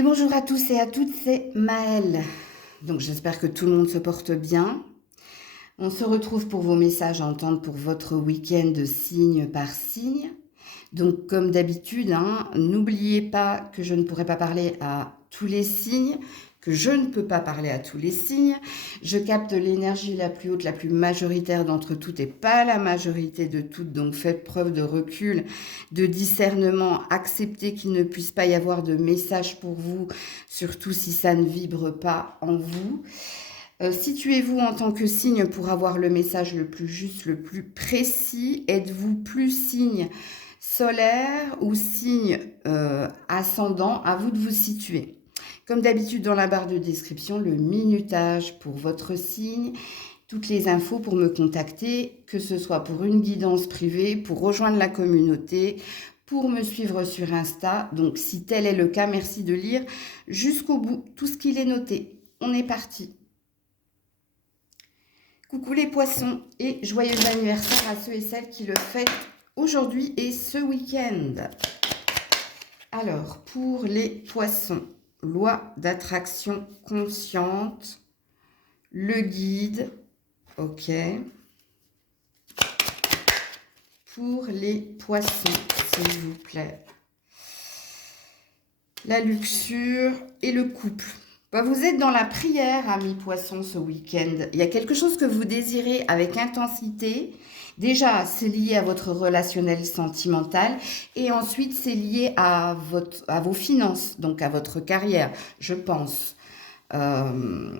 Et bonjour à tous et à toutes, c'est Maëlle. Donc j'espère que tout le monde se porte bien. On se retrouve pour vos messages à entendre pour votre week-end signe par signe. Donc comme d'habitude, n'oubliez pas que je ne pourrai pas parler à tous les signes, que je ne peux pas parler à tous les signes. Je capte l'énergie la plus haute, la plus majoritaire d'entre toutes et pas la majorité de toutes. Donc faites preuve de recul, de discernement. Acceptez qu'il ne puisse pas y avoir de message pour vous, surtout si ça ne vibre pas en vous. Situez-vous en tant que signe pour avoir le message le plus juste, le plus précis. Êtes-vous plus signe solaire ou signe ascendant? À vous de vous situer. Comme d'habitude dans la barre de description, le minutage pour votre signe, toutes les infos pour me contacter, que ce soit pour une guidance privée, pour rejoindre la communauté, pour me suivre sur Insta. Donc si tel est le cas, merci de lire jusqu'au bout tout ce qu'il est noté. On est parti. Coucou les poissons et joyeux anniversaire à ceux et celles qui le fêtent aujourd'hui et ce week-end. Alors, pour les poissons, loi d'attraction consciente, le guide, ok. Pour les poissons, s'il vous plaît, la luxure et le couple. Vous êtes dans la prière, amis poissons, ce week-end. Il y a quelque chose que vous désirez avec intensité. Déjà, c'est lié à votre relationnel sentimental. Et ensuite, c'est lié à vos finances, donc à votre carrière, je pense. Alors,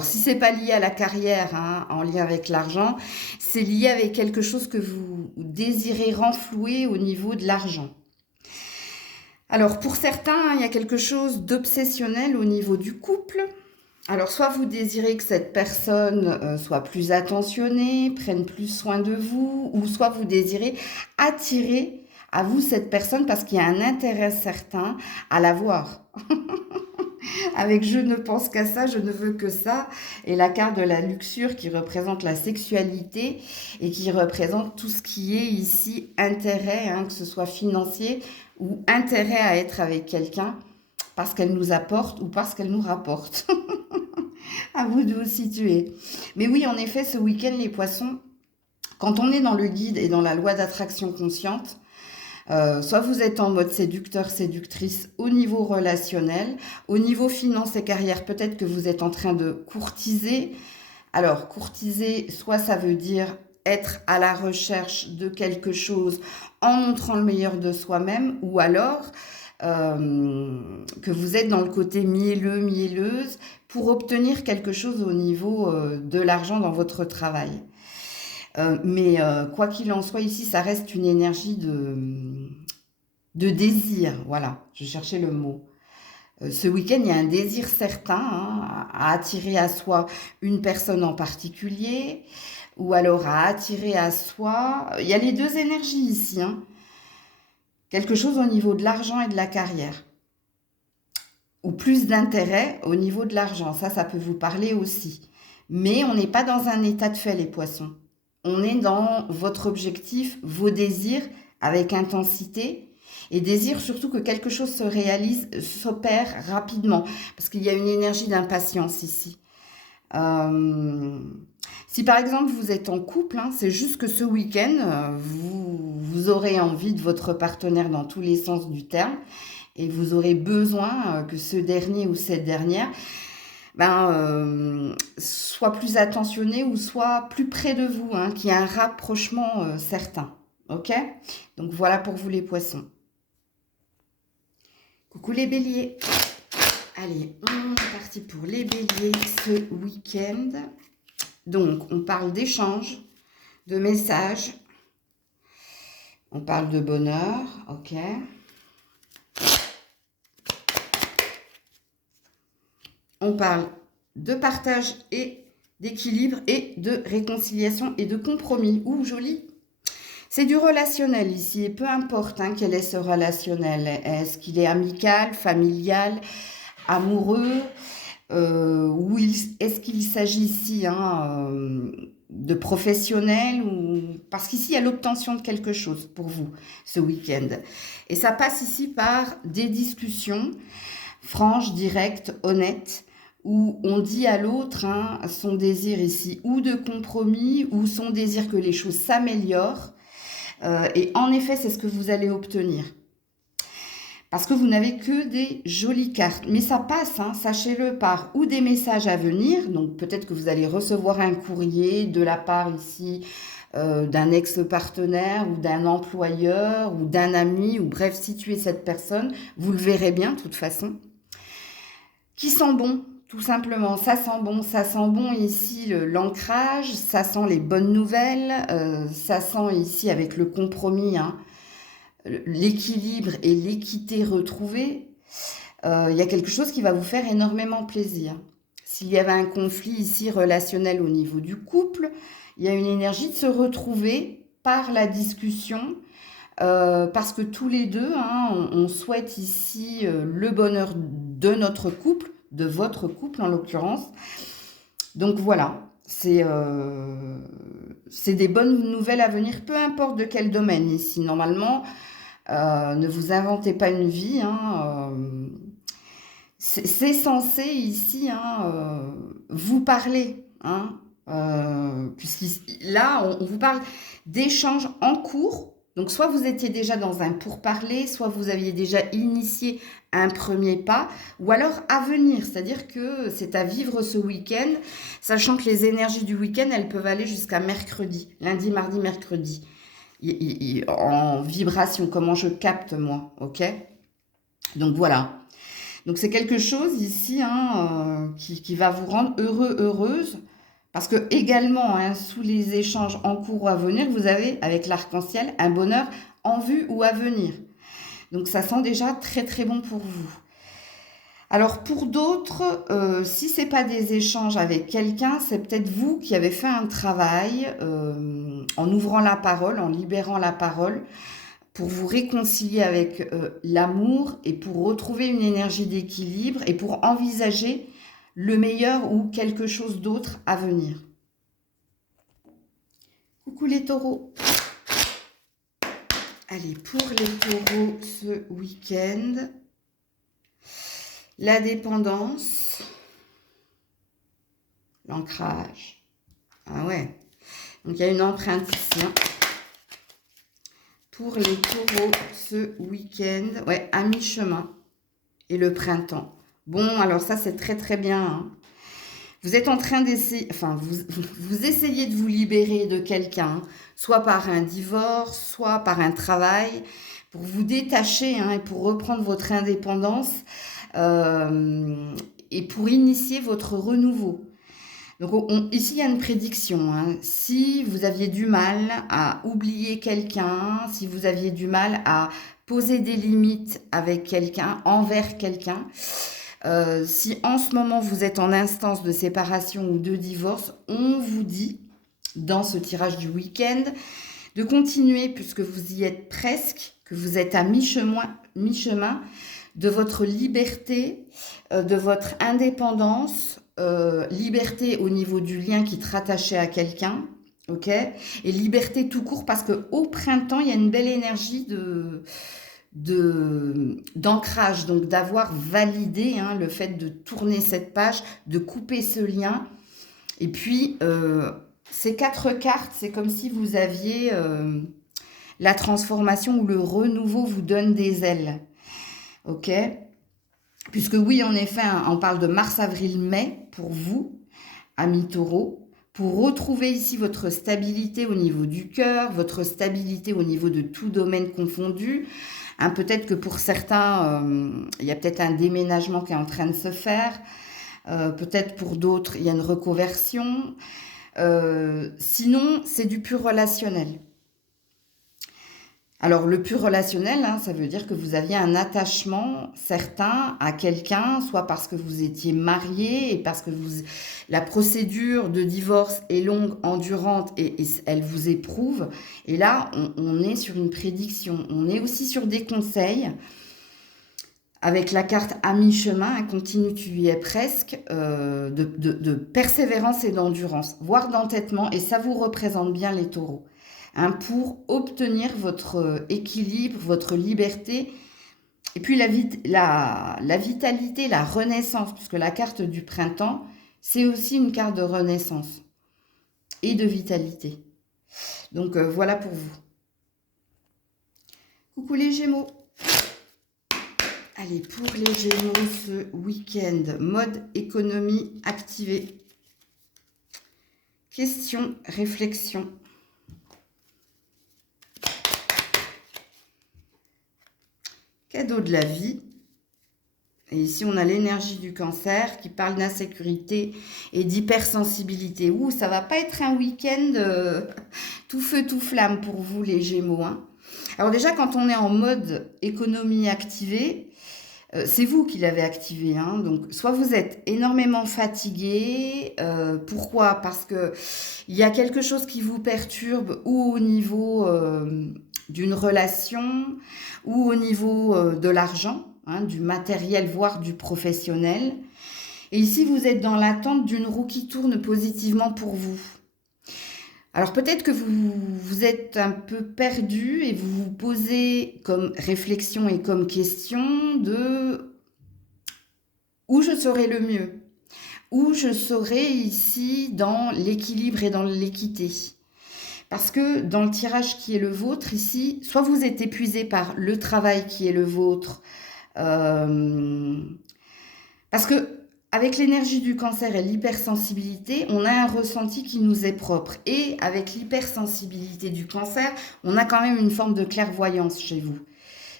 si c'est pas lié à la carrière, en lien avec l'argent, c'est lié avec quelque chose que vous désirez renflouer au niveau de l'argent. Alors, pour certains, il y a quelque chose d'obsessionnel au niveau du couple. Alors, soit vous désirez que cette personne soit plus attentionnée, prenne plus soin de vous, ou soit vous désirez attirer à vous cette personne parce qu'il y a un intérêt certain à la voir. Avec je ne pense qu'à ça, je ne veux que ça. Et la carte de la luxure qui représente la sexualité et qui représente tout ce qui est ici intérêt, que ce soit financier ou intérêt à être avec quelqu'un parce qu'elle nous apporte ou parce qu'elle nous rapporte. À vous de vous situer. Mais oui, en effet, ce week-end, les poissons, quand on est dans le guide et dans la loi d'attraction consciente, soit vous êtes en mode séducteur, séductrice au niveau relationnel, au niveau finance et carrière, peut-être que vous êtes en train de courtiser. Alors, courtiser, soit ça veut dire être à la recherche de quelque chose en montrant le meilleur de soi-même, ou alors que vous êtes dans le côté mielleux, mielleuse, pour obtenir quelque chose au niveau de l'argent dans votre travail. Mais quoi qu'il en soit, ici, ça reste une énergie de désir. Voilà, je cherchais le mot. Ce week-end, il y a un désir certain à attirer à soi une personne en particulier, ou alors à attirer à soi. Il y a les deux énergies ici. Quelque chose au niveau de l'argent et de la carrière. Ou plus d'intérêt au niveau de l'argent. Ça peut vous parler aussi. Mais on n'est pas dans un état de fait, les poissons. On est dans votre objectif, vos désirs, avec intensité. Et désir surtout que quelque chose se réalise, s'opère rapidement. Parce qu'il y a une énergie d'impatience ici. Si par exemple vous êtes en couple, c'est juste que ce week-end, vous aurez envie de votre partenaire dans tous les sens du terme. Et vous aurez besoin que ce dernier ou cette dernière soit plus attentionné ou soit plus près de vous, qu'il y ait un rapprochement certain. Ok? Donc voilà pour vous les poissons. Coucou les béliers. Allez, on est parti pour les béliers ce week-end. Donc, on parle d'échanges, de messages. On parle de bonheur, ok? On parle de partage et d'équilibre et de réconciliation et de compromis. Ouh, joli! C'est du relationnel ici, et peu importe quel est ce relationnel. Est-ce qu'il est amical, familial, amoureux ou est-ce qu'il s'agit ici de professionnel ou parce qu'ici il y a l'obtention de quelque chose pour vous ce week-end. Et ça passe ici par des discussions franches, directes, honnêtes, où on dit à l'autre son désir ici ou de compromis ou son désir que les choses s'améliorent. Et en effet, c'est ce que vous allez obtenir. Parce que vous n'avez que des jolies cartes. Mais ça passe, sachez-le, par ou des messages à venir. Donc peut-être que vous allez recevoir un courrier de la part ici d'un ex-partenaire ou d'un employeur ou d'un ami. Ou bref, si tu es cette personne, vous le verrez bien de toute façon. Qui sent bon, tout simplement. Ça sent bon ici l'ancrage, ça sent les bonnes nouvelles, ça sent ici avec le compromis, l'équilibre et l'équité retrouvée. Il y a quelque chose qui va vous faire énormément plaisir. S'il y avait un conflit ici relationnel au niveau du couple, il y a une énergie de se retrouver par la discussion, parce que tous les deux, on souhaite ici le bonheur de notre couple, de votre couple en l'occurrence. Donc voilà, c'est des bonnes nouvelles à venir, peu importe de quel domaine ici. Normalement, ne vous inventez pas une vie. C'est censé ici vous parler. Puisque là, on vous parle d'échanges en cours. Donc, soit vous étiez déjà dans un pourparler, soit vous aviez déjà initié un premier pas, ou alors à venir. C'est-à-dire que c'est à vivre ce week-end, sachant que les énergies du week-end, elles peuvent aller jusqu'à mercredi, lundi, mardi, mercredi. En vibration, comment je capte moi, ok? Donc voilà. Donc c'est quelque chose ici qui va vous rendre heureux, heureuse, parce que également, sous les échanges en cours ou à venir, vous avez avec l'arc-en-ciel un bonheur en vue ou à venir. Donc ça sent déjà très très bon pour vous. Alors pour d'autres, si ce n'est pas des échanges avec quelqu'un, c'est peut-être vous qui avez fait un travail en ouvrant la parole, en libérant la parole, pour vous réconcilier avec l'amour et pour retrouver une énergie d'équilibre et pour envisager le meilleur ou quelque chose d'autre à venir. Coucou les taureaux. Allez, pour les taureaux ce week-end, la dépendance, l'ancrage. Ah ouais, donc il y a une empreinte ici. Pour les taureaux ce week-end, ouais, à mi-chemin et le printemps. Bon, alors ça c'est très très bien. Vous êtes en train d'essayer, enfin vous essayez de vous libérer de quelqu'un, soit par un divorce, soit par un travail, pour vous détacher et pour reprendre votre indépendance et pour initier votre renouveau. Donc ici, il y a une prédiction. Si vous aviez du mal à oublier quelqu'un, si vous aviez du mal à poser des limites avec quelqu'un, envers quelqu'un, si en ce moment vous êtes en instance de séparation ou de divorce, on vous dit, dans ce tirage du week-end, de continuer puisque vous y êtes presque, que vous êtes à mi-chemin de votre liberté, de votre indépendance, liberté au niveau du lien qui te rattachait à quelqu'un, ok, et liberté tout court parce que au printemps il y a une belle énergie d'ancrage, donc d'avoir validé le fait de tourner cette page, de couper ce lien. Et puis ces 4 cartes, c'est comme si vous aviez la transformation ou le renouveau vous donne des ailes, ok. Puisque oui, en effet, on parle de mars, avril, mai pour vous, amis taureaux, pour retrouver ici votre stabilité au niveau du cœur, votre stabilité au niveau de tout domaine confondu. Peut-être que pour certains, il y a peut-être un déménagement qui est en train de se faire. Peut-être pour d'autres, il y a une reconversion. Sinon, c'est du pur relationnel. Alors, le pur relationnel, ça veut dire que vous aviez un attachement certain à quelqu'un, soit parce que vous étiez marié et parce que la procédure de divorce est longue, endurante et elle vous éprouve. Et là, on est sur une prédiction. On est aussi sur des conseils. avec la carte à mi-chemin, hein, continue, tu y es presque, de persévérance et d'endurance, voire d'entêtement, et ça vous représente bien les taureaux, hein, pour obtenir votre équilibre, votre liberté, et puis la vitalité, la renaissance, puisque la carte du printemps, c'est aussi une carte de renaissance et de vitalité. Donc voilà pour vous. Coucou les Gémeaux. Allez, pour les Gémeaux, ce week-end, mode économie activé. Question, réflexion. Cadeau de la vie. Et ici, on a l'énergie du Cancer qui parle d'insécurité et d'hypersensibilité. Ouh, ça va pas être un week-end tout feu, tout flamme pour vous, les Gémeaux, hein. Alors déjà, quand on est en mode économie activée, c'est vous qui l'avez activé, hein. Donc, soit vous êtes énormément fatigué. Pourquoi? Parce que il y a quelque chose qui vous perturbe, ou au niveau d'une relation, ou au niveau de l'argent, hein, du matériel, voire du professionnel. Et ici, vous êtes dans l'attente d'une roue qui tourne positivement pour vous. Alors peut-être que vous êtes un peu perdu et vous vous posez comme réflexion et comme question de où je serai le mieux, où je serai ici dans l'équilibre et dans l'équité. Parce que dans le tirage qui est le vôtre ici, soit vous êtes épuisé par le travail qui est le vôtre, parce que avec l'énergie du Cancer et l'hypersensibilité, on a un ressenti qui nous est propre. Et avec l'hypersensibilité du Cancer, on a quand même une forme de clairvoyance chez vous.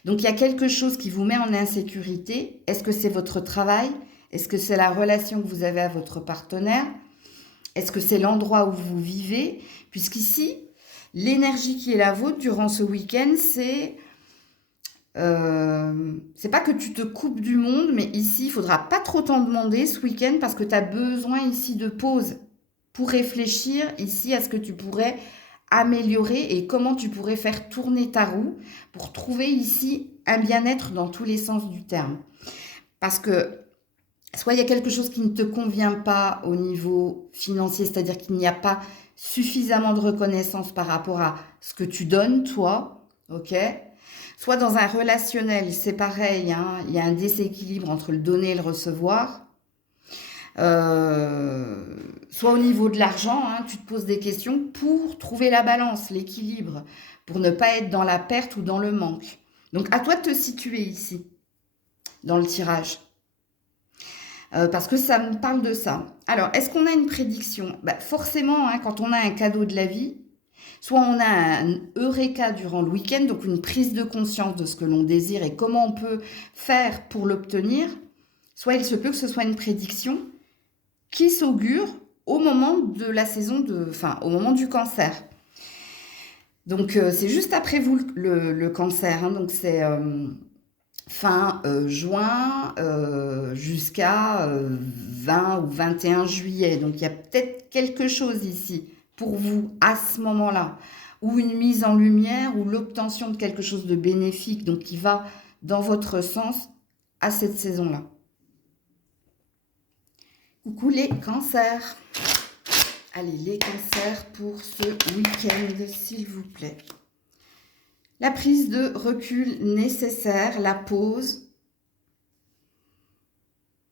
Donc il y a quelque chose qui vous met en insécurité. Est-ce que c'est votre travail? Est-ce que c'est la relation que vous avez à votre partenaire? Est-ce que c'est l'endroit où vous vivez? Puisqu'ici, l'énergie qui est la vôtre durant ce week-end, c'est pas que tu te coupes du monde, mais ici, il ne faudra pas trop t'en demander ce week-end parce que tu as besoin ici de pause pour réfléchir ici à ce que tu pourrais améliorer et comment tu pourrais faire tourner ta roue pour trouver ici un bien-être dans tous les sens du terme. Parce que soit il y a quelque chose qui ne te convient pas au niveau financier, c'est-à-dire qu'il n'y a pas suffisamment de reconnaissance par rapport à ce que tu donnes, toi, ok? Soit dans un relationnel, c'est pareil, hein, il y a un déséquilibre entre le donner et le recevoir. Soit au niveau de l'argent, hein, tu te poses des questions pour trouver la balance, l'équilibre, pour ne pas être dans la perte ou dans le manque. Donc à toi de te situer ici, dans le tirage. Parce que ça me parle de ça. Alors, est-ce qu'on a une prédiction? Forcément, hein, quand on a un cadeau de la vie, soit on a un eureka durant le week-end, donc une prise de conscience de ce que l'on désire et comment on peut faire pour l'obtenir, soit il se peut que ce soit une prédiction qui s'augure au moment de la saison au moment du Cancer. Donc c'est juste après vous le Cancer, hein, donc c'est fin juin jusqu'à 20 ou 21 juillet. Donc il y a peut-être quelque chose ici pour vous à ce moment-là, ou une mise en lumière, ou l'obtention de quelque chose de bénéfique, donc qui va dans votre sens à cette saison-là. Coucou les cancers. Allez, les cancers pour ce week-end, s'il vous plaît. La prise de recul nécessaire, la pause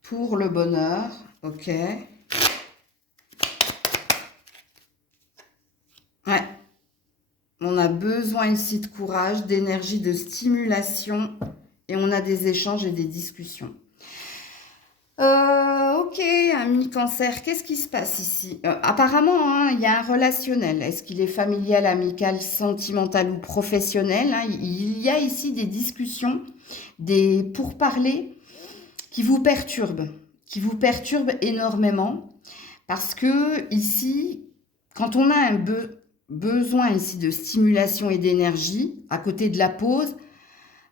pour le bonheur, ok. Ouais. On a besoin ici de courage, d'énergie, de stimulation et on a des échanges et des discussions. Ok, ami cancer, qu'est-ce qui se passe ici? Apparemment, hein, il y a un relationnel. Est-ce qu'il est familial, amical, sentimental ou professionnel, hein? Il y a ici des discussions, des pourparlers qui vous perturbent énormément. Parce que ici, quand on a un besoin ici de stimulation et d'énergie, à côté de la pause,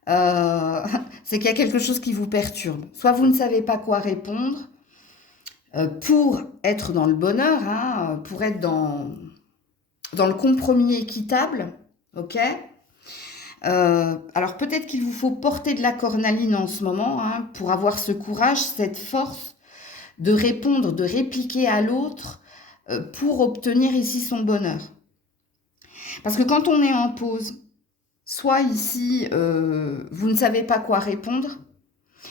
c'est qu'il y a quelque chose qui vous perturbe. Soit vous ne savez pas quoi répondre pour être dans le bonheur, hein, pour être dans le compromis équitable, ok. Alors peut-être qu'il vous faut porter de la cornaline en ce moment, hein, pour avoir ce courage, cette force de répondre, de répliquer à l'autre pour obtenir ici son bonheur. Parce que quand on est en pause, soit ici, vous ne savez pas quoi répondre,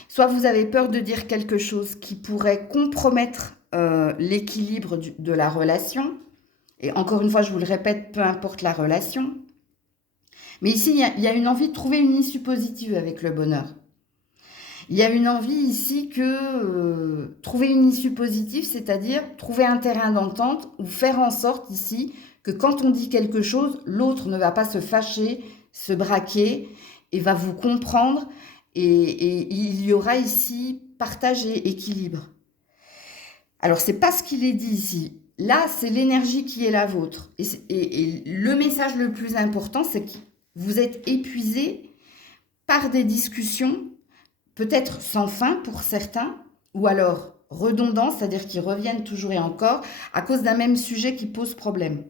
soit vous avez peur de dire quelque chose qui pourrait compromettre l'équilibre de la relation. Et encore une fois, je vous le répète, peu importe la relation. Mais ici, il y a une envie de trouver une issue positive avec le bonheur. Il y a une envie ici que trouver une issue positive, c'est-à-dire trouver un terrain d'entente ou faire en sorte ici que quand on dit quelque chose, l'autre ne va pas se fâcher, se braquer et va vous comprendre et il y aura ici partage et équilibre. Alors, c'est pas ce qu'il est dit ici. Là, c'est l'énergie qui est la vôtre. Et le message le plus important, c'est que vous êtes épuisé par des discussions, peut-être sans fin pour certains, ou alors redondants, c'est-à-dire qui reviennent toujours et encore, à cause d'un même sujet qui pose problème.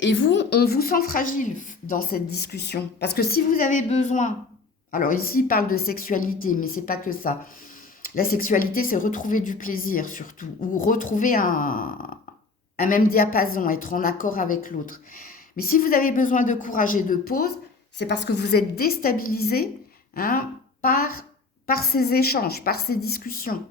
Et vous, on vous sent fragile dans cette discussion. Parce que si vous avez besoin, alors ici, il parle de sexualité, mais c'est pas que ça. La sexualité, c'est retrouver du plaisir surtout, ou retrouver un même diapason, être en accord avec l'autre. Mais si vous avez besoin de courage et de pause, c'est parce que vous êtes déstabilisé, hein, par ces échanges, par ces discussions.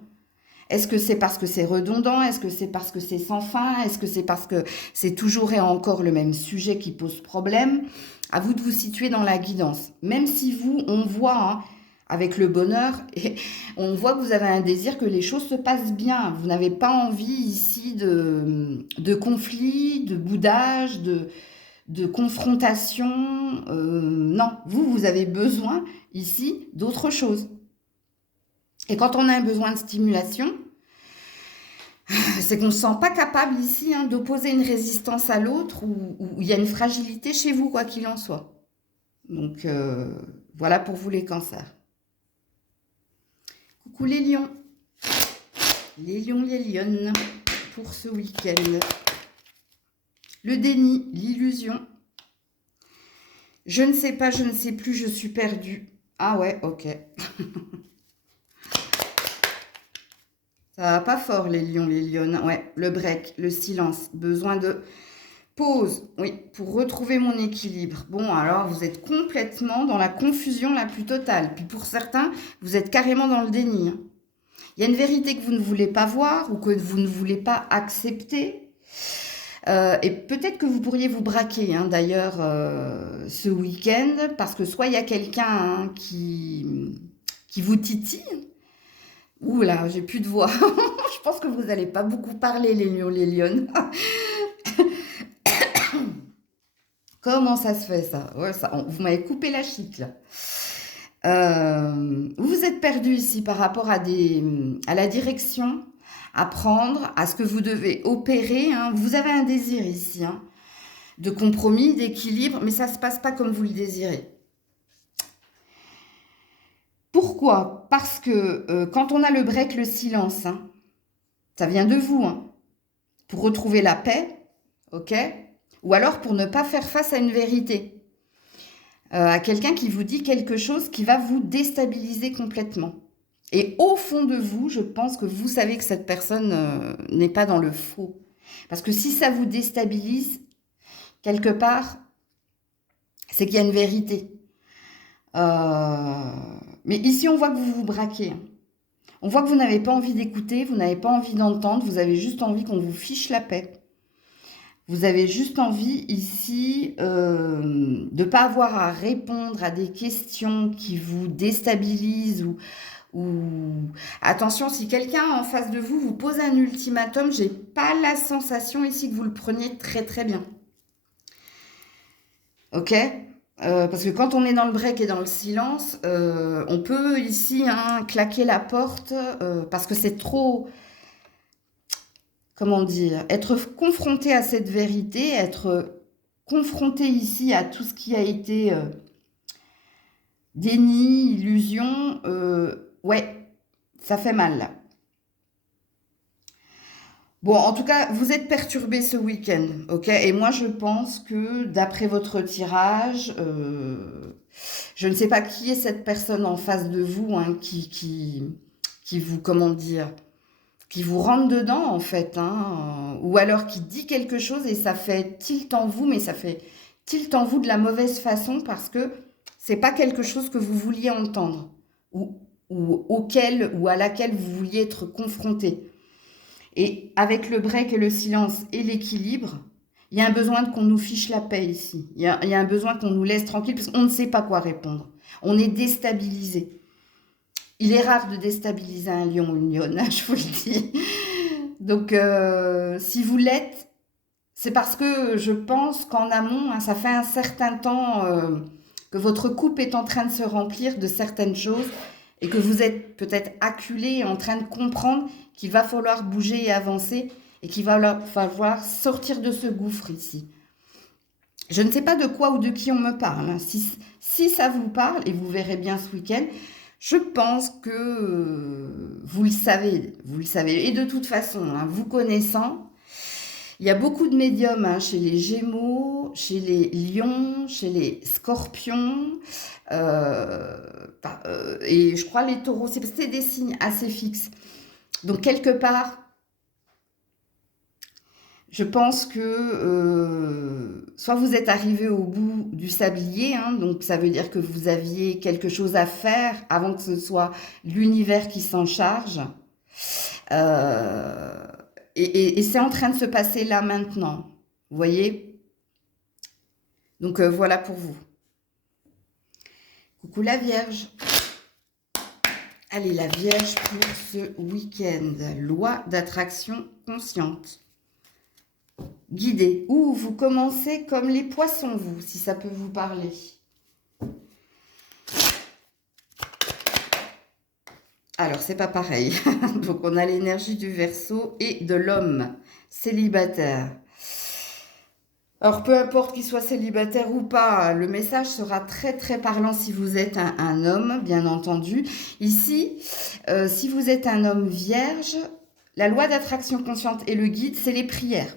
Est-ce que c'est parce que c'est redondant? Est-ce que c'est parce que c'est sans fin? Est-ce que c'est parce que c'est toujours et encore le même sujet qui pose problème? À vous de vous situer dans la guidance. Même si vous, on voit, hein, avec le bonheur, et on voit que vous avez un désir que les choses se passent bien. Vous n'avez pas envie ici de conflit, de boudage, de confrontation. Non, vous avez besoin ici d'autre chose. Et quand on a un besoin de stimulation, c'est qu'on ne se sent pas capable ici, hein, d'opposer une résistance à l'autre ou il y a une fragilité chez vous, quoi qu'il en soit. Donc, voilà pour vous les cancers. Coucou les lions. Les lions, les lionnes, pour ce week-end. Le déni, l'illusion. Je ne sais pas, je ne sais plus, je suis perdue. Ah ouais, ok. Ça va pas fort, les lions, les lionnes. Ouais, le break, le silence, besoin de pause, oui, pour retrouver mon équilibre. Bon, alors, vous êtes complètement dans la confusion la plus totale. Puis pour certains, vous êtes carrément dans le déni, hein. Il y a une vérité que vous ne voulez pas voir ou que vous ne voulez pas accepter. Et peut-être que vous pourriez vous braquer, hein, d'ailleurs, ce week-end, parce que soit il y a quelqu'un, hein, qui vous titille. Ouh là, j'ai plus de voix. Je pense que vous n'allez pas beaucoup parler, les lions, les lionnes. Comment ça se fait, ça? Ouais, vous m'avez coupé la chic, là. Vous vous êtes perdu ici par rapport à la direction à prendre, à ce que vous devez opérer, hein. Vous avez un désir ici, hein, de compromis, d'équilibre, mais ça ne se passe pas comme vous le désirez. Pourquoi? Parce que quand on a le break, le silence, hein, ça vient de vous, hein, pour retrouver la paix, ok? Ou alors pour ne pas faire face à une vérité, à quelqu'un qui vous dit quelque chose qui va vous déstabiliser complètement. Et au fond de vous, je pense que vous savez que cette personne n'est pas dans le faux. Parce que si ça vous déstabilise, quelque part, c'est qu'il y a une vérité. Mais ici, on voit que vous vous braquez, hein. On voit que vous n'avez pas envie d'écouter, vous n'avez pas envie d'entendre, vous avez juste envie qu'on vous fiche la paix. Vous avez juste envie ici de ne pas avoir à répondre à des questions qui vous déstabilisent ou... Attention, si quelqu'un en face de vous vous pose un ultimatum, j'ai pas la sensation ici que vous le preniez très très bien. Ok? Parce que quand on est dans le break et dans le silence, on peut ici, hein, claquer la porte parce que c'est trop, comment dire, être confronté à cette vérité, être confronté ici à tout ce qui a été déni, illusion, ouais, ça fait mal là. Bon, en tout cas, vous êtes perturbé ce week-end, ok? Et moi, je pense que d'après votre tirage, je ne sais pas qui est cette personne en face de vous, hein, qui vous, comment dire, qui vous rentre dedans, en fait, hein, ou alors qui dit quelque chose et ça fait tilt en vous, mais ça fait tilt en vous de la mauvaise façon parce que c'est pas quelque chose que vous vouliez entendre ou, ou auquel ou à laquelle vous vouliez être confronté. Et avec le break et le silence et l'équilibre, il y a un besoin qu'on nous fiche la paix ici. Il y a un besoin qu'on nous laisse tranquille parce qu'on ne sait pas quoi répondre. On est déstabilisé. Il est rare de déstabiliser un lion ou une lionne, hein, je vous le dis. Donc, si vous l'êtes, c'est parce que je pense qu'en amont, hein, ça fait un certain temps que votre coupe est en train de se remplir de certaines choses et que vous êtes peut-être acculé, en train de comprendre qu'il va falloir bouger et avancer et qu'il va falloir sortir de ce gouffre ici. Je ne sais pas de quoi ou de qui on me parle, hein. Si ça vous parle, et vous verrez bien ce week-end, je pense que vous le savez, vous le savez. Et de toute façon, hein, vous connaissant, il y a beaucoup de médiums, hein, chez les Gémeaux, chez les Lions, chez les Scorpions, et je crois les Taureaux. C'est des signes assez fixes. Donc quelque part, je pense que soit vous êtes arrivé au bout du sablier, hein, donc ça veut dire que vous aviez quelque chose à faire avant que ce soit l'univers qui s'en charge. Euh, et c'est en train de se passer là maintenant. Vous voyez? Donc voilà pour vous. Coucou la Vierge. Allez, la Vierge pour ce week-end. Loi d'attraction consciente. Guidée. Ou vous commencez comme les poissons, vous, si ça peut vous parler. Alors, c'est pas pareil. Donc, on a l'énergie du Verseau et de l'homme célibataire. Alors, peu importe qu'il soit célibataire ou pas, le message sera très, très parlant si vous êtes un homme, bien entendu. Ici, si vous êtes un homme vierge, la loi d'attraction consciente et le guide, c'est les prières.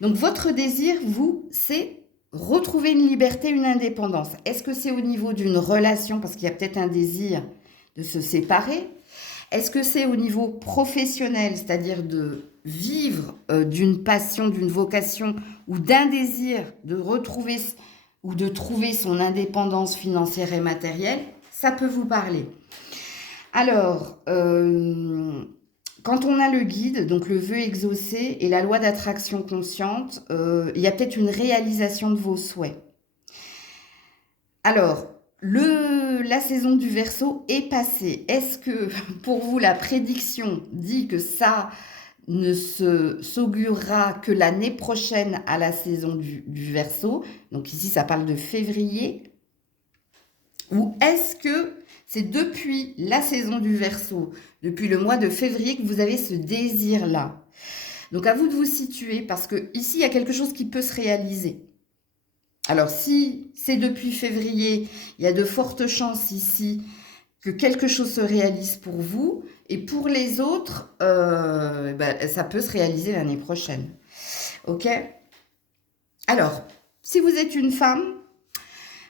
Donc, votre désir, vous, c'est retrouver une liberté, une indépendance. Est-ce que c'est au niveau d'une relation, parce qu'il y a peut-être un désir de se séparer? Est-ce que c'est au niveau professionnel, c'est-à-dire de vivre d'une passion, d'une vocation ou d'un désir de retrouver ou de trouver son indépendance financière et matérielle? Ça peut vous parler. Alors, quand on a le guide, donc le vœu exaucé et la loi d'attraction consciente, il y a peut-être une réalisation de vos souhaits. Alors, la saison du Verseau est passée. Est-ce que pour vous la prédiction dit que ça ne s'augurera que l'année prochaine à la saison du Verseau? Donc ici ça parle de février. Ou est-ce que c'est depuis la saison du Verseau, depuis le mois de février, que vous avez ce désir-là? Donc à vous de vous situer, parce que ici il y a quelque chose qui peut se réaliser. Alors, si c'est depuis février, il y a de fortes chances ici que quelque chose se réalise pour vous. Et pour les autres, ça peut se réaliser l'année prochaine. OK? Alors, si vous êtes une femme,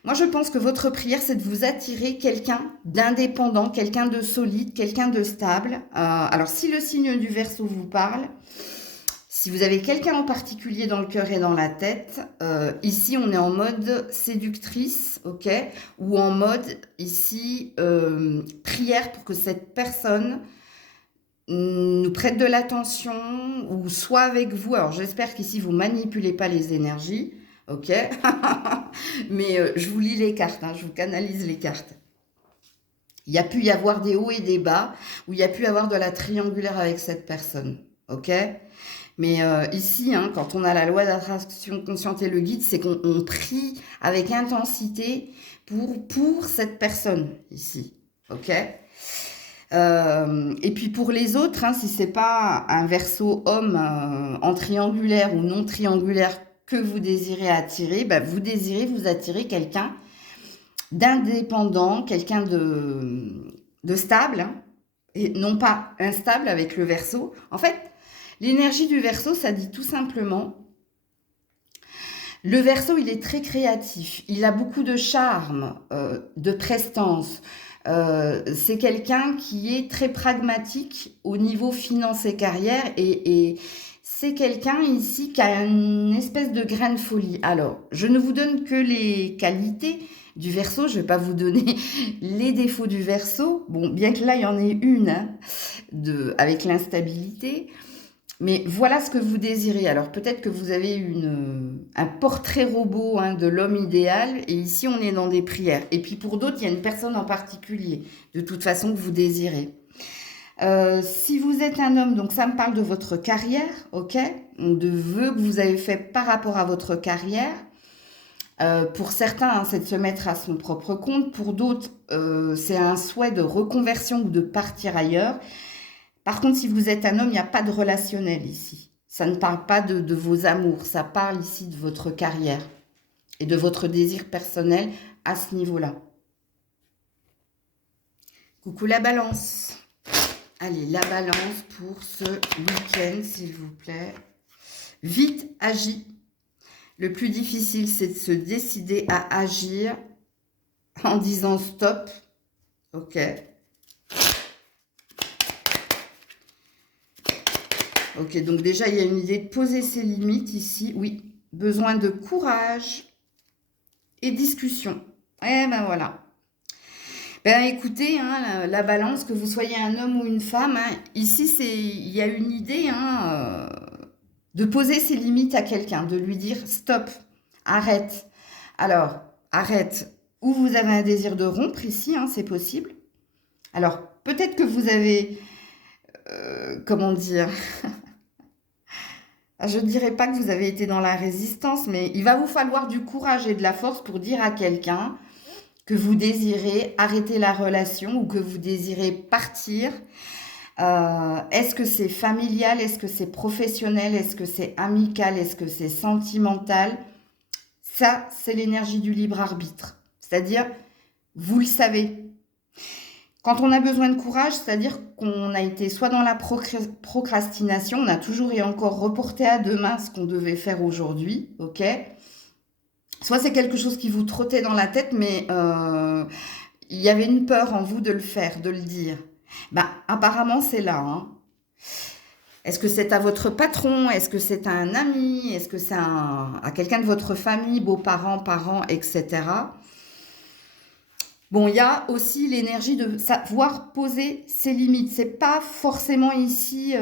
moi je pense que votre prière, c'est de vous attirer quelqu'un d'indépendant, quelqu'un de solide, quelqu'un de stable. Alors, si le signe du Verseau vous parle, si vous avez quelqu'un en particulier dans le cœur et dans la tête, ici on est en mode séductrice, ok, ou en mode ici prière pour que cette personne nous prête de l'attention ou soit avec vous. Alors j'espère qu'ici vous manipulez pas les énergies, ok, mais je vous lis les cartes, hein, je vous canalise les cartes. Il y a pu y avoir des hauts et des bas, ou il y a pu y avoir de la triangulaire avec cette personne, ok. Mais ici, hein, quand on a la loi d'attraction consciente et le guide, c'est qu'on prie avec intensité pour cette personne ici, ok. Et puis pour les autres, hein, si c'est pas un Verseau homme en triangulaire ou non triangulaire que vous désirez attirer, vous désirez vous attirer quelqu'un d'indépendant, quelqu'un de stable, hein, et non pas instable avec le Verseau. En fait, L'énergie du Verseau, ça dit tout simplement, le Verseau, il est très créatif, il a beaucoup de charme, de prestance. C'est quelqu'un qui est très pragmatique au niveau finance et carrière et c'est quelqu'un ici qui a une espèce de grain de folie. Alors, je ne vous donne que les qualités du Verseau, je ne vais pas vous donner les défauts du Verseau. Bon, bien que là, il y en ait une hein, avec l'instabilité. Mais voilà ce que vous désirez. Alors peut-être que vous avez un portrait robot hein, de l'homme idéal et ici on est dans des prières. Et puis pour d'autres, il y a une personne en particulier, de toute façon, que vous désirez. Si vous êtes un homme, donc ça me parle de votre carrière, ok? De vœux que vous avez fait par rapport à votre carrière. Pour certains, hein, c'est de se mettre à son propre compte. Pour d'autres, c'est un souhait de reconversion ou de partir ailleurs. Par contre, si vous êtes un homme, il n'y a pas de relationnel ici. Ça ne parle pas de vos amours, ça parle ici de votre carrière et de votre désir personnel à ce niveau-là. Coucou la balance. Allez, la balance pour ce week-end, s'il vous plaît. Vite, agis. Le plus difficile, c'est de se décider à agir en disant stop. Ok. Ok, donc déjà, il y a une idée de poser ses limites ici. Oui, besoin de courage et discussion. Eh ben voilà. Ben écoutez, hein, la balance, que vous soyez un homme ou une femme, hein, ici, il y a une idée hein, de poser ses limites à quelqu'un, de lui dire stop, arrête. Alors, arrête. Ou vous avez un désir de rompre ici, hein, c'est possible. Alors, peut-être que vous avez, comment dire... Je ne dirais pas que vous avez été dans la résistance, mais il va vous falloir du courage et de la force pour dire à quelqu'un que vous désirez arrêter la relation ou que vous désirez partir. Est-ce que c'est familial? Est-ce que c'est professionnel? Est-ce que c'est amical? Est-ce que c'est sentimental? Ça, c'est l'énergie du libre arbitre. C'est-à-dire, vous le savez. Quand on a besoin de courage, c'est-à-dire qu'on a été soit dans la procrastination, on a toujours et encore reporté à demain ce qu'on devait faire aujourd'hui, ok? Soit c'est quelque chose qui vous trottait dans la tête, mais il y avait une peur en vous de le faire, de le dire. Ben, apparemment, c'est là. Hein. Est-ce que c'est à votre patron? Est-ce que c'est à un ami? Est-ce que c'est à quelqu'un de votre famille, beaux-parents, parents, etc. Bon, il y a aussi l'énergie de savoir poser ses limites. C'est pas forcément ici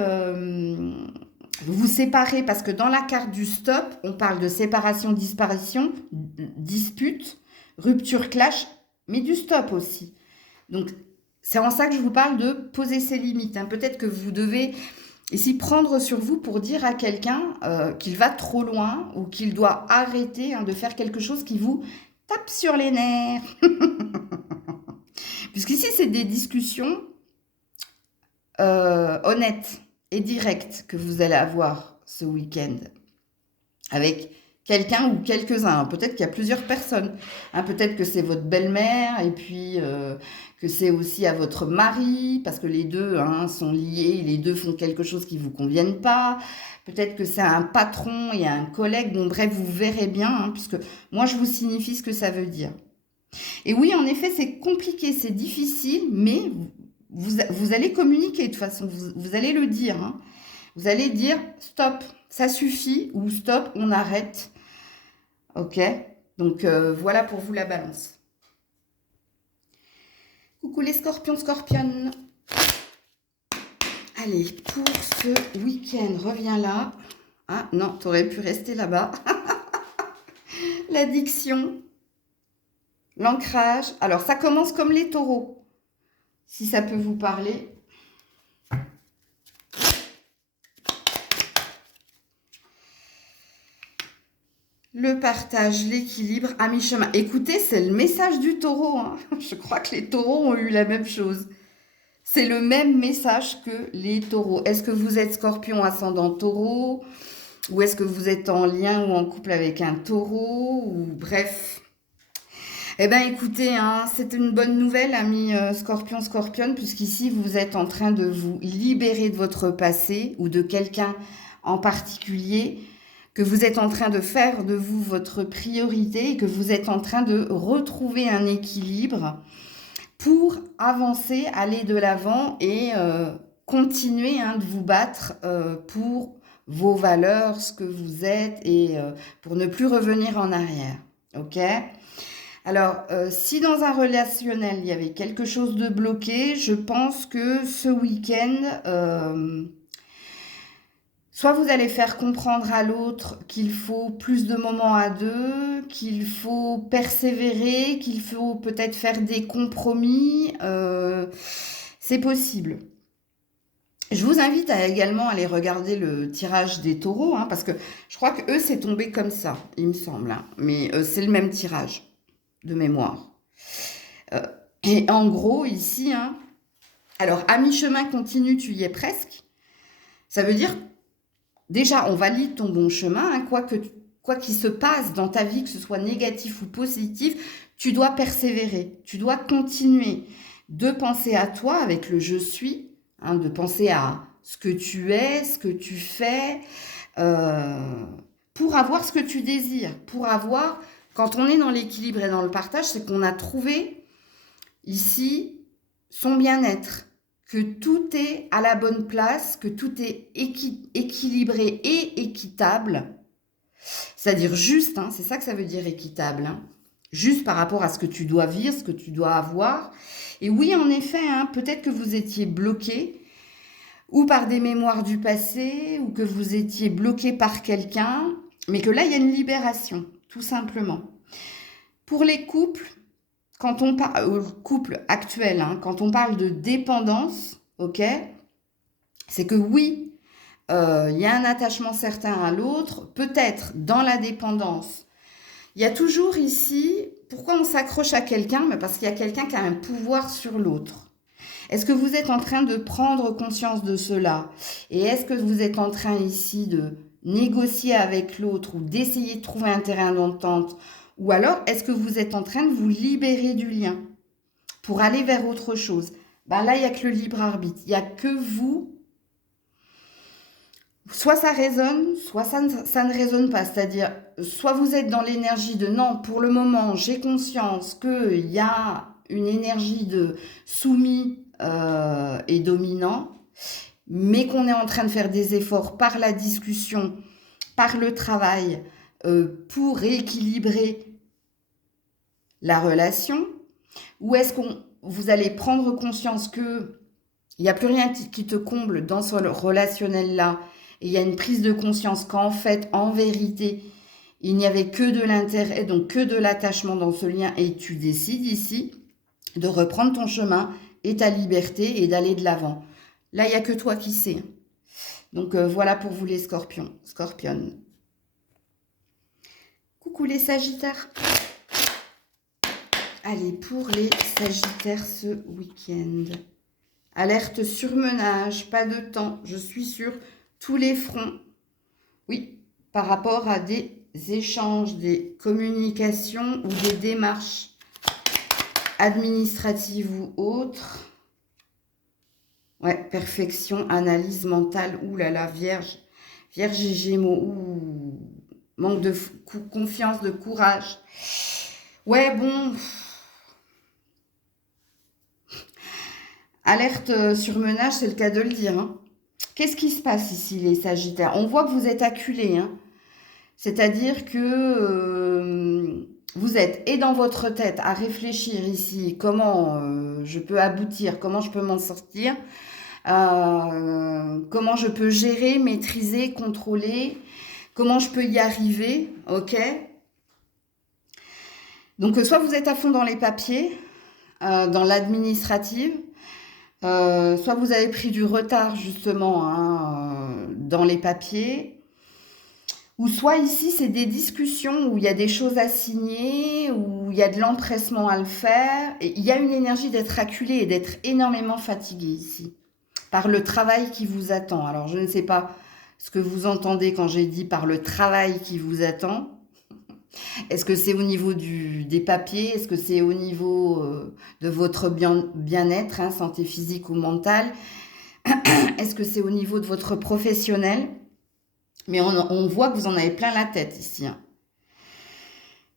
vous séparer, parce que dans la carte du stop, on parle de séparation, disparition, dispute, rupture, clash, mais du stop aussi. Donc, c'est en ça que je vous parle de poser ses limites. Hein. Peut-être que vous devez ici prendre sur vous pour dire à quelqu'un qu'il va trop loin ou qu'il doit arrêter hein, de faire quelque chose qui vous tape sur les nerfs. Puisqu'ici, c'est des discussions honnêtes et directes que vous allez avoir ce week-end avec quelqu'un ou quelques-uns. Peut-être qu'il y a plusieurs personnes. Hein, peut-être que c'est votre belle-mère et puis que c'est aussi à votre mari parce que les deux hein, sont liés, les deux font quelque chose qui ne vous convienne pas. Peut-être que c'est un patron et un collègue. Bon, bref, vous verrez bien, hein, puisque moi, je vous signifie ce que ça veut dire. Et oui, en effet, c'est compliqué, c'est difficile, mais vous allez communiquer de toute façon, vous allez le dire. Hein. Vous allez dire stop, ça suffit, ou stop, on arrête. Ok? Donc voilà pour vous la balance. Coucou les scorpions, scorpionnes. Allez, pour ce week-end, reviens là. Ah non, t'aurais pu rester là-bas. L'addiction. L'ancrage. Alors, ça commence comme les taureaux, si ça peut vous parler. Le partage, l'équilibre à mi-chemin. Écoutez, c'est le message du taureau. Hein. Je crois que les taureaux ont eu la même chose. C'est le même message que les taureaux. Est-ce que vous êtes scorpion ascendant taureau? Ou est-ce que vous êtes en lien ou en couple avec un taureau? Ou bref... Eh bien, écoutez, hein, c'est une bonne nouvelle, ami Scorpion, Scorpion, puisqu'ici, vous êtes en train de vous libérer de votre passé ou de quelqu'un en particulier, que vous êtes en train de faire de vous votre priorité et que vous êtes en train de retrouver un équilibre pour avancer, aller de l'avant et continuer hein, de vous battre pour vos valeurs, ce que vous êtes et pour ne plus revenir en arrière. Ok? Alors, si dans un relationnel, il y avait quelque chose de bloqué, je pense que ce week-end, soit vous allez faire comprendre à l'autre qu'il faut plus de moments à deux, qu'il faut persévérer, qu'il faut peut-être faire des compromis. C'est possible. Je vous invite à également aller regarder le tirage des taureaux, hein, parce que je crois que eux, c'est tombé comme ça, il me semble. Hein. Mais c'est le même tirage de mémoire. Euh, et en gros, ici, hein, alors à mi-chemin continu, tu y es presque. Ça veut dire, déjà, on valide ton bon chemin, hein, quoi qu'il se passe dans ta vie, que ce soit négatif ou positif, tu dois persévérer, tu dois continuer de penser à toi avec le je suis, hein, de penser à ce que tu es, ce que tu fais, euh, pour avoir ce que tu désires, pour avoir, quand on est dans l'équilibre et dans le partage, c'est qu'on a trouvé ici son bien-être, que tout est à la bonne place, que tout est équilibré et équitable, c'est-à-dire juste, hein, c'est ça que ça veut dire équitable, hein, juste par rapport à ce que tu dois vivre, ce que tu dois avoir. Et oui, en effet, hein, peut-être que vous étiez bloqué, ou par des mémoires du passé, ou que vous étiez bloqué par quelqu'un, mais que là, il y a une libération, tout simplement. Pour les couples, quand on parle couple actuel, hein, quand on parle de dépendance, ok, c'est que oui, il y a un attachement certain à l'autre, peut-être dans la dépendance. Il y a toujours ici, pourquoi on s'accroche à quelqu'un? Mais parce qu'il y a quelqu'un qui a un pouvoir sur l'autre. Est-ce que vous êtes en train de prendre conscience de cela? Et est-ce que vous êtes en train ici de négocier avec l'autre ou d'essayer de trouver un terrain d'entente? Ou alors, est-ce que vous êtes en train de vous libérer du lien pour aller vers autre chose? Ben là, il n'y a que le libre arbitre. Il n'y a que vous. Soit ça résonne, soit ça ne résonne pas. C'est-à-dire, soit vous êtes dans l'énergie de non, pour le moment, j'ai conscience qu'il y a une énergie de soumis et dominant, mais qu'on est en train de faire des efforts par la discussion, par le travail, pour rééquilibrer la relation. Ou est-ce qu'on vous allez prendre conscience que il n'y a plus rien qui te comble dans ce relationnel-là, et il y a une prise de conscience qu'en fait, en vérité, il n'y avait que de l'intérêt, donc que de l'attachement dans ce lien, et tu décides ici de reprendre ton chemin et ta liberté et d'aller de l'avant. Là, il n'y a que toi qui sais. Donc voilà pour vous les scorpions, scorpionnes. Coucou les sagittaires. Allez, pour les sagittaires ce week-end. Alerte surmenage, pas de temps, je suis sur tous les fronts. Oui, par rapport à des échanges, des communications ou des démarches administratives ou autres. Ouais, perfection, analyse mentale, ouh là là, vierge, vierge et gémeaux, ouh, manque de confiance, de courage. Ouais, bon... Alerte surmenage, c'est le cas de le dire. Hein. Qu'est-ce qui se passe ici, les sagittaires? On voit que vous êtes acculés. Hein. C'est-à-dire que vous êtes et dans votre tête à réfléchir ici comment je peux aboutir, comment je peux m'en sortir, comment je peux gérer, maîtriser, contrôler, comment je peux y arriver, ok? Donc soit vous êtes à fond dans les papiers, dans l'administrative, soit vous avez pris du retard justement hein, dans les papiers, ou soit ici c'est des discussions où il y a des choses à signer, où il y a de l'empressement à le faire, et il y a une énergie d'être acculé et d'être énormément fatigué ici, par le travail qui vous attend. Alors je ne sais pas ce que vous entendez quand j'ai dit par le travail qui vous attend, Est-ce que c'est au niveau des papiers? Est-ce que c'est au niveau de votre bien-être, hein, santé physique ou mentale? Est-ce que c'est au niveau de votre professionnel? Mais on voit que vous en avez plein la tête ici, hein.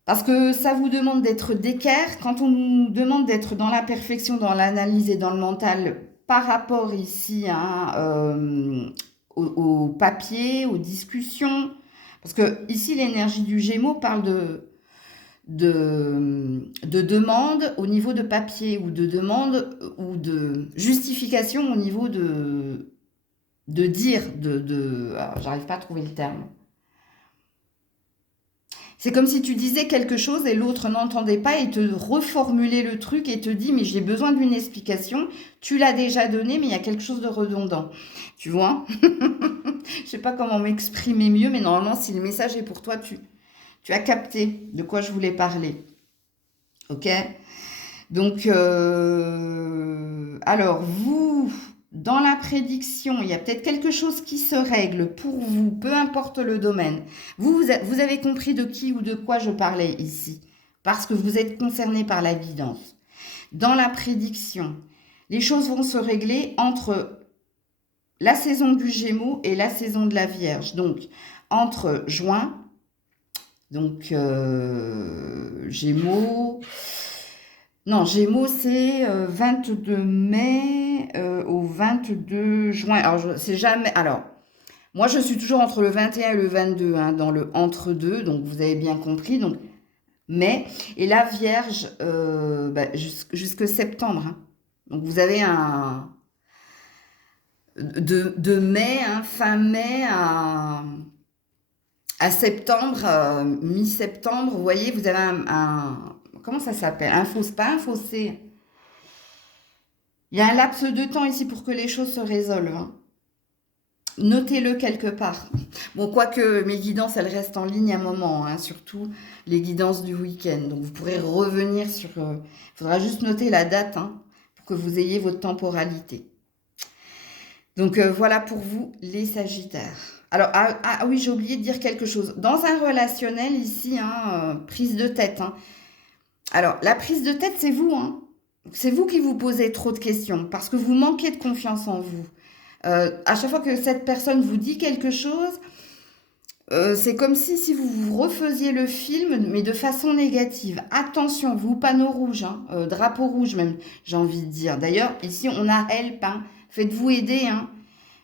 Parce que ça vous demande d'être d'équerre. Quand on nous demande d'être dans la perfection, dans l'analyse et dans le mental, par rapport ici, hein, au papier, aux discussions, parce que ici l'énergie du Gémeaux parle de demande au niveau de papier, ou de demande ou de justification au niveau de dire, alors, j'arrive pas à trouver le terme. C'est comme si tu disais quelque chose et l'autre n'entendait pas et te reformulait le truc et te dit mais j'ai besoin d'une explication, tu l'as déjà donné mais il y a quelque chose de redondant. Tu vois? Je sais pas comment m'exprimer mieux, mais normalement si le message est pour toi, tu as capté de quoi je voulais parler. Ok? Donc, alors vous, dans la prédiction, il y a peut-être quelque chose qui se règle pour vous, peu importe le domaine. Vous avez compris de qui ou de quoi je parlais ici, parce que vous êtes concerné par la guidance. Dans la prédiction, les choses vont se régler entre la saison du Gémeaux et la saison de la Vierge. Donc, entre juin, donc Gémeaux... Non, Gémeaux, c'est 22 mai au 22 juin. Alors, c'est jamais... Alors, moi, je suis toujours entre le 21 et le 22, hein, dans le entre-deux, donc vous avez bien compris. Donc, mai. Et la Vierge, jusque septembre, hein. Donc, vous avez un... De mai, hein, fin mai à septembre, mi-septembre, vous voyez, vous avez comment ça s'appelle? Pas un fossé. Il y a un laps de temps ici pour que les choses se résolvent, hein. Notez-le quelque part. Bon, quoique mes guidances, elles restent en ligne un moment, hein, surtout les guidances du week-end. Donc, vous pourrez revenir sur... Il faudra juste noter la date, hein, pour que vous ayez votre temporalité. Donc, voilà pour vous, les Sagittaires. Alors, oui, j'ai oublié de dire quelque chose. Dans un relationnel, ici, hein, prise de tête, hein. Alors, la prise de tête, c'est vous, hein. C'est vous qui vous posez trop de questions parce que vous manquez de confiance en vous. À chaque fois que cette personne vous dit quelque chose, c'est comme si vous vous refaisiez le film, mais de façon négative. Attention, vous, panneau rouge, hein, drapeau rouge même, j'ai envie de dire. D'ailleurs, ici, on a help, hein. Faites-vous aider, hein,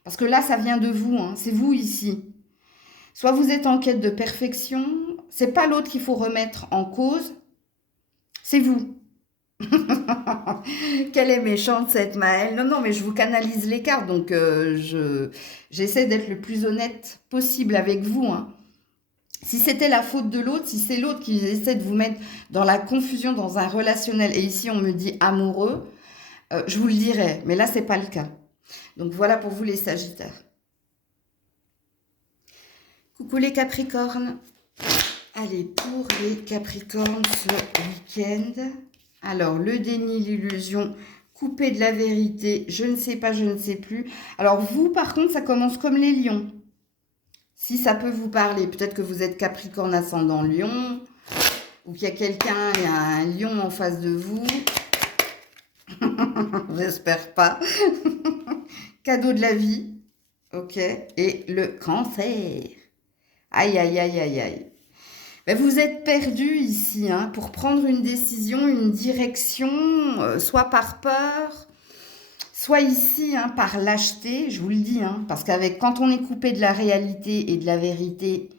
parce que là, ça vient de vous, hein. C'est vous ici. Soit vous êtes en quête de perfection, c'est pas l'autre qu'il faut remettre en cause, c'est vous. Qu'elle est méchante cette Maëlle. Non, non, mais je vous canalise les cartes, donc j'essaie d'être le plus honnête possible avec vous, hein. Si c'était la faute de l'autre, si c'est l'autre qui essaie de vous mettre dans la confusion, dans un relationnel, et ici on me dit amoureux, je vous le dirais, mais là c'est pas le cas. Donc voilà pour vous les Sagittaires. Coucou les Capricornes. Allez, pour les Capricornes ce week-end... Alors, le déni, l'illusion, couper de la vérité, je ne sais pas, je ne sais plus. Alors, vous, par contre, ça commence comme les lions. Si ça peut vous parler, peut-être que vous êtes Capricorne ascendant Lion, ou qu'il y a quelqu'un, il y a un lion en face de vous. J'espère pas. Cadeau de la vie. Ok. Et le cancer. Aïe, aïe, aïe, aïe, aïe. Ben, vous êtes perdu ici, hein, pour prendre une décision, une direction, soit par peur, soit ici, hein, par lâcheté, je vous le dis, hein, parce quand on est coupé de la réalité et de la vérité,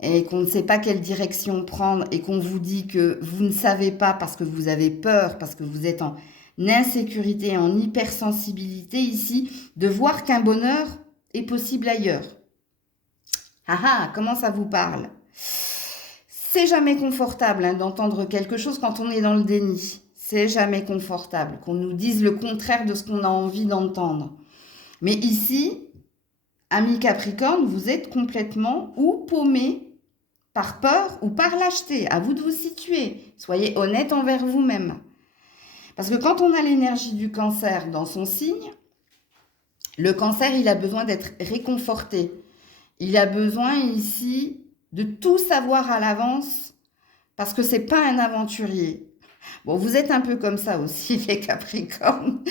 et qu'on ne sait pas quelle direction prendre, et qu'on vous dit que vous ne savez pas parce que vous avez peur, parce que vous êtes en insécurité, en hypersensibilité ici, de voir qu'un bonheur est possible ailleurs. Ah ah, comment ça vous parle ? C'est jamais confortable, hein, d'entendre quelque chose quand on est dans le déni. C'est jamais confortable qu'on nous dise le contraire de ce qu'on a envie d'entendre. Mais ici, ami Capricorne, vous êtes complètement ou paumé par peur ou par lâcheté. À vous de vous situer. Soyez honnête envers vous-même. Parce que quand on a l'énergie du cancer dans son signe, le cancer, il a besoin d'être réconforté. Il a besoin ici de tout savoir à l'avance parce que c'est pas un aventurier. Bon, vous êtes un peu comme ça aussi, les Capricornes.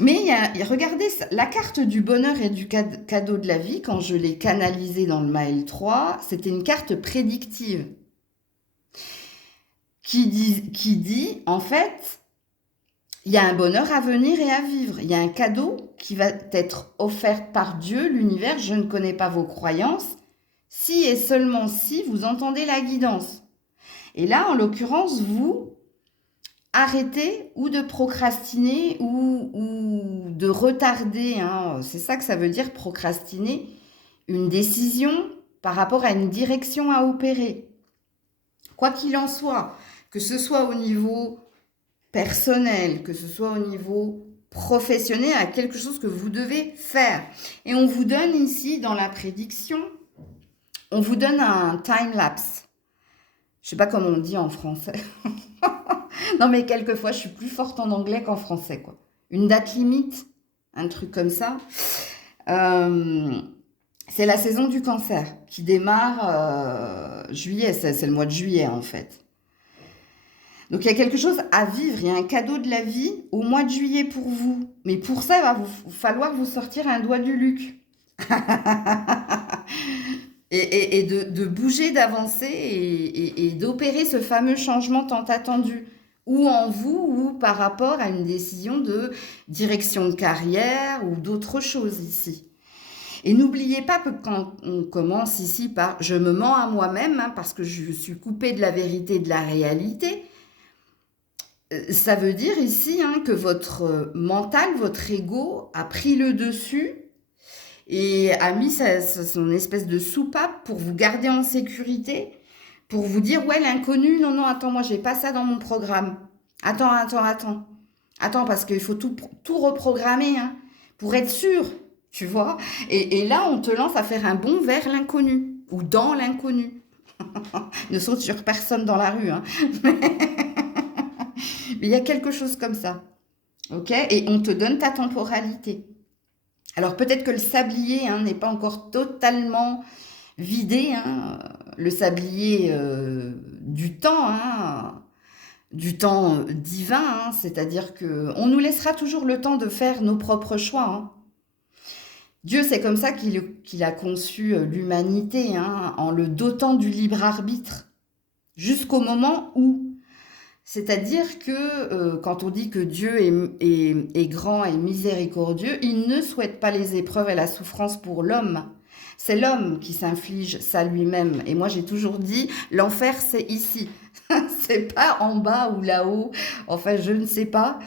Mais regardez, la carte du bonheur et du cadeau de la vie, quand je l'ai canalisée dans le mail 3, c'était une carte prédictive qui dit, en fait, il y a un bonheur à venir et à vivre. Il y a un cadeau qui va être offert par Dieu, l'univers. Je ne connais pas vos croyances. Si et seulement si vous entendez la guidance. Et là, en l'occurrence, vous arrêtez ou de procrastiner ou de retarder. Hein. C'est ça que ça veut dire procrastiner. Une décision par rapport à une direction à opérer. Quoi qu'il en soit, que ce soit au niveau personnel, que ce soit au niveau professionnel, à quelque chose que vous devez faire. Et on vous donne ici, dans la prédiction, on vous donne un time-lapse. Je ne sais pas comment on dit en français. Non, mais quelquefois, je suis plus forte en anglais qu'en français, quoi. Une date limite, un truc comme ça. C'est la saison du cancer qui démarre juillet, c'est le mois de juillet, en fait. Donc, il y a quelque chose à vivre, il y a un cadeau de la vie au mois de juillet pour vous. Mais pour ça, il va vous falloir vous sortir un doigt du luc. et de bouger, d'avancer et d'opérer ce fameux changement tant attendu. Ou en vous, ou par rapport à une décision de direction de carrière ou d'autres choses ici. Et n'oubliez pas que quand on commence ici par « je me mens à moi-même hein, parce que je suis coupée de la vérité, de la réalité », ça veut dire ici hein, que votre mental, votre ego a pris le dessus et a mis son espèce de soupape pour vous garder en sécurité, pour vous dire, ouais, l'inconnu, non, non, attends, moi, j'ai pas ça dans mon programme. Attends, parce qu'il faut tout reprogrammer hein, pour être sûr, tu vois. Et là, on te lance à faire un bond vers l'inconnu ou dans l'inconnu. Ne saute sur personne dans la rue, hein. Mais il y a quelque chose comme ça, ok? Et on te donne ta temporalité. Alors peut-être que le sablier hein, n'est pas encore totalement vidé, hein, le sablier du temps divin, hein, c'est-à-dire qu'on nous laissera toujours le temps de faire nos propres choix. Hein. Dieu, c'est comme ça qu'il a conçu l'humanité, hein, en le dotant du libre arbitre, jusqu'au moment où. C'est-à-dire que quand on dit que Dieu est grand et miséricordieux, il ne souhaite pas les épreuves et la souffrance pour l'homme. C'est l'homme qui s'inflige ça lui-même. Et moi, j'ai toujours dit, l'enfer, c'est ici. C'est pas en bas ou là-haut. Enfin, je ne sais pas.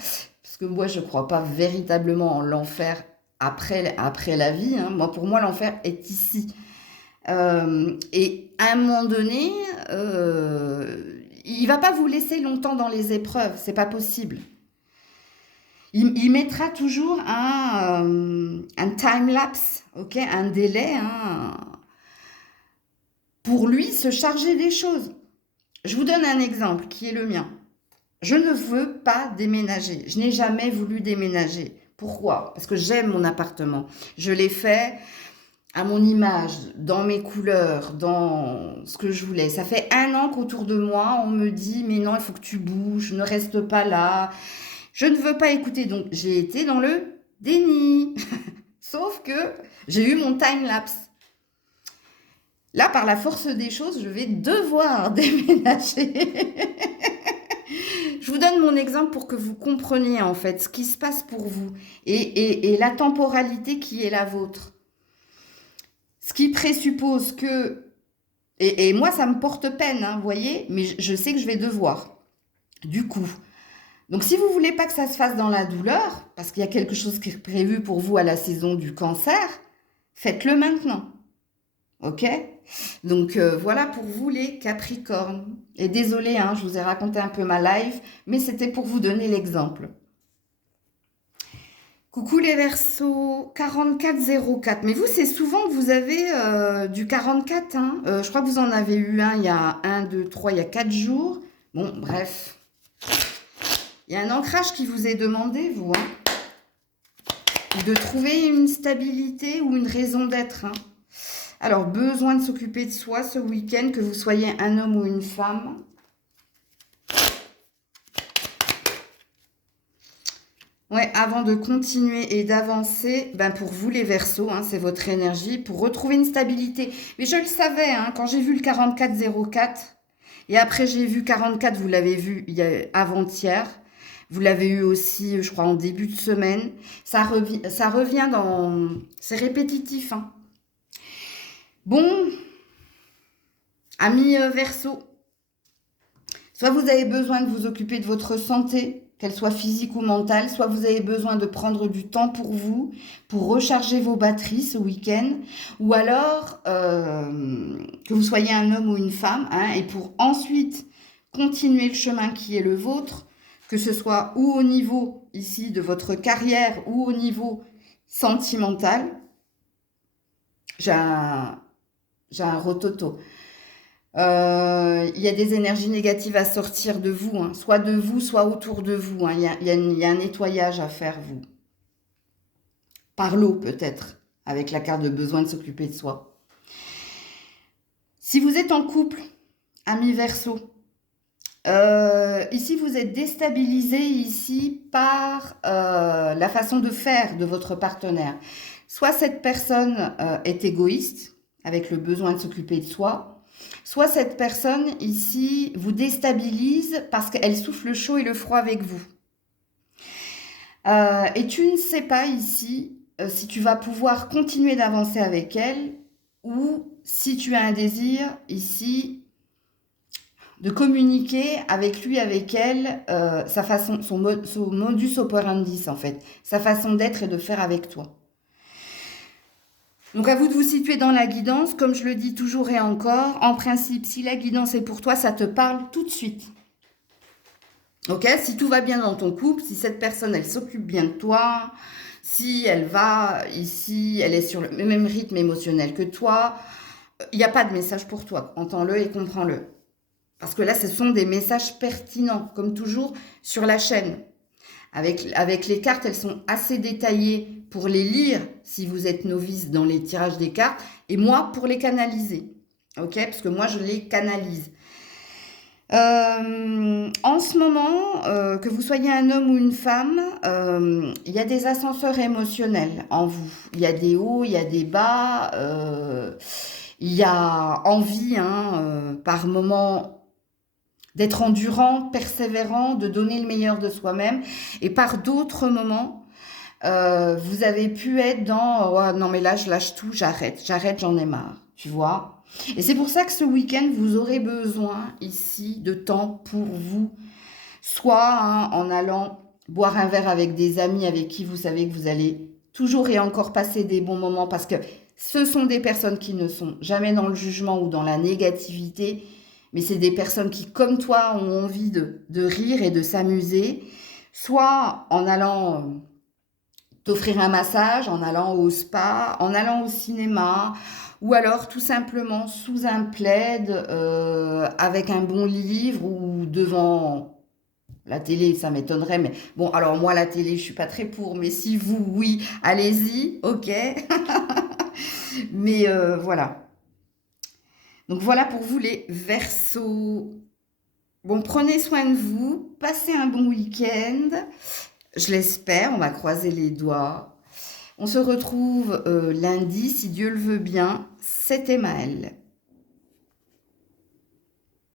Parce que moi, je ne crois pas véritablement en l'enfer après la vie. Hein. Pour moi, l'enfer est ici. Et à un moment donné... il va pas vous laisser longtemps dans les épreuves, c'est pas possible. Il mettra toujours un time-lapse, ok, un délai, hein, pour lui se charger des choses. Je vous donne un exemple qui est le mien. Je ne veux pas déménager. Je n'ai jamais voulu déménager. Pourquoi? Parce que j'aime mon appartement. Je l'ai fait à mon image, dans mes couleurs, dans ce que je voulais. Ça fait 1 an qu'autour de moi, on me dit « Mais non, il faut que tu bouges, ne reste pas là. » Je ne veux pas écouter. Donc, j'ai été dans le déni. Sauf que j'ai eu mon time-lapse. Là, par la force des choses, je vais devoir déménager. Je vous donne mon exemple pour que vous compreniez en fait ce qui se passe pour vous et la temporalité qui est la vôtre. Ce qui présuppose que... Et moi, ça me porte peine, hein, vous voyez, mais je sais que je vais devoir. Du coup. Donc, si vous ne voulez pas que ça se fasse dans la douleur, parce qu'il y a quelque chose qui est prévu pour vous à la saison du cancer, faites-le maintenant. Ok? Donc, voilà pour vous les Capricornes. Et désolé, hein, je vous ai raconté un peu ma live, mais c'était pour vous donner l'exemple. Coucou les Verseaux, 4404. Mais vous, c'est souvent que vous avez du 44. Hein. Je crois que vous en avez eu un il y a 1, 2, 3, il y a 4 jours. Bon, bref. Il y a un ancrage qui vous est demandé, vous. Hein. de trouver une stabilité ou une raison d'être, hein. Alors, besoin de s'occuper de soi ce week-end, que vous soyez un homme ou une femme. Ouais, avant de continuer et d'avancer, ben pour vous les Verseaux, hein, c'est votre énergie, pour retrouver une stabilité. Mais je le savais, hein, quand j'ai vu le 4404, et après j'ai vu 44, vous l'avez vu avant-hier, vous l'avez eu aussi, je crois, en début de semaine, ça revient dans... C'est répétitif, hein. Bon, amis Verseaux, soit vous avez besoin de vous occuper de votre santé, qu'elle soit physique ou mentale, soit vous avez besoin de prendre du temps pour vous, pour recharger vos batteries ce week-end, ou alors que vous soyez un homme ou une femme, hein, et pour ensuite continuer le chemin qui est le vôtre, que ce soit ou au niveau ici de votre carrière ou au niveau sentimental. J'ai un rototo. Il y a des énergies négatives à sortir de vous, hein, soit de vous, soit autour de vous, hein. Il y a un nettoyage à faire, vous. Par l'eau, peut-être, avec la carte de besoin de s'occuper de soi. Si vous êtes en couple, ami Verseau, ici, vous êtes déstabilisé ici par la façon de faire de votre partenaire. Soit cette personne est égoïste, avec le besoin de s'occuper de soi, soit cette personne ici vous déstabilise parce qu'elle souffle le chaud et le froid avec vous. Et tu ne sais pas ici si tu vas pouvoir continuer d'avancer avec elle ou si tu as un désir ici de communiquer avec lui, avec elle, sa façon, son modus operandi en fait, sa façon d'être et de faire avec toi. Donc à vous de vous situer dans la guidance, comme je le dis toujours et encore, en principe, si la guidance est pour toi, ça te parle tout de suite. Ok, si tout va bien dans ton couple, si cette personne, elle s'occupe bien de toi, si elle va ici, elle est sur le même rythme émotionnel que toi, il n'y a pas de message pour toi. Entends-le et comprends-le. Parce que là, ce sont des messages pertinents, comme toujours sur la chaîne. Avec les cartes, elles sont assez détaillées pour les lire si vous êtes novice dans les tirages des cartes, et moi pour les canaliser. Ok, parce que moi je les canalise. En ce moment, que vous soyez un homme ou une femme, il y a des ascenseurs émotionnels en vous. Il y a des hauts, il y a des bas, il y a envie, hein, par moment d'être endurant, persévérant, de donner le meilleur de soi-même. Et par d'autres moments, vous avez pu être dans oh, non mais là je lâche tout, j'arrête, j'en ai marre, tu vois. Et c'est pour ça que ce week-end, vous aurez besoin ici de temps pour vous, soit hein, en allant boire un verre avec des amis avec qui vous savez que vous allez toujours et encore passer des bons moments, parce que ce sont des personnes qui ne sont jamais dans le jugement ou dans la négativité, mais c'est des personnes qui, comme toi, ont envie de rire et de s'amuser, soit en allant t'offrir un massage, en allant au spa, en allant au cinéma, ou alors tout simplement sous un plaid, avec un bon livre ou devant la télé, ça m'étonnerait, mais bon, alors moi, la télé, je suis pas très pour, mais si vous, oui, allez-y, ok. Mais voilà. Donc voilà pour vous les Verseaux. Bon, prenez soin de vous, passez un bon week-end. Je l'espère, on va croiser les doigts. On se retrouve lundi, si Dieu le veut bien. C'était Maëlle.